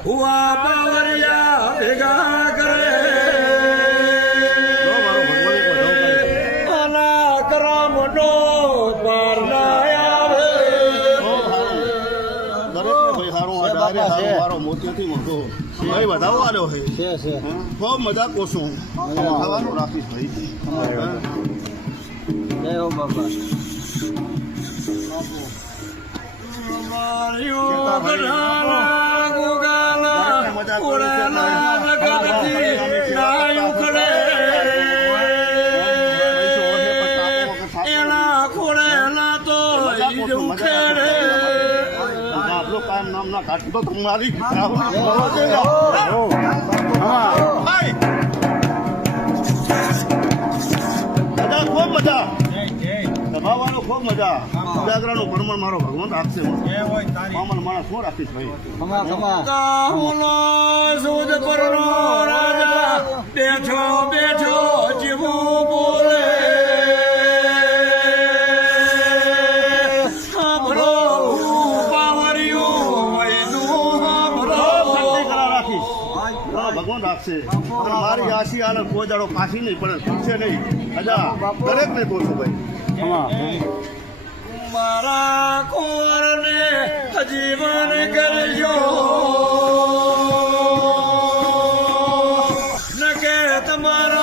હુઆ પાવરિયા ભેગા કરે અનાથ રામનો પાર ના આવે મારો મોતીથી મોટો ભાઈ વધાવો આવ્યો છે બહુ મજા કોશું ખાવાનું રાખીશ ભાઈ જય હો બાબા કાયમ નામના ઘાટ તો તમારી ખૂબ મજા દબાવવાનો ખૂબ મજા ઉજાગરાનું પ્રમાણ મારો ભગવાન રાખશે મામલ માણસ શું રાખીશ ભાઈ બેઠો બેઠો જીવું બોલે ભગવાન રાખશે મારી આશી આને કોઈ દાડો પાછી નહીં પણ પૂછશે નહીં અજા દરેક ને કહું છું ભાઈ મારા કોરને જીવન કરજો ન કે તમારા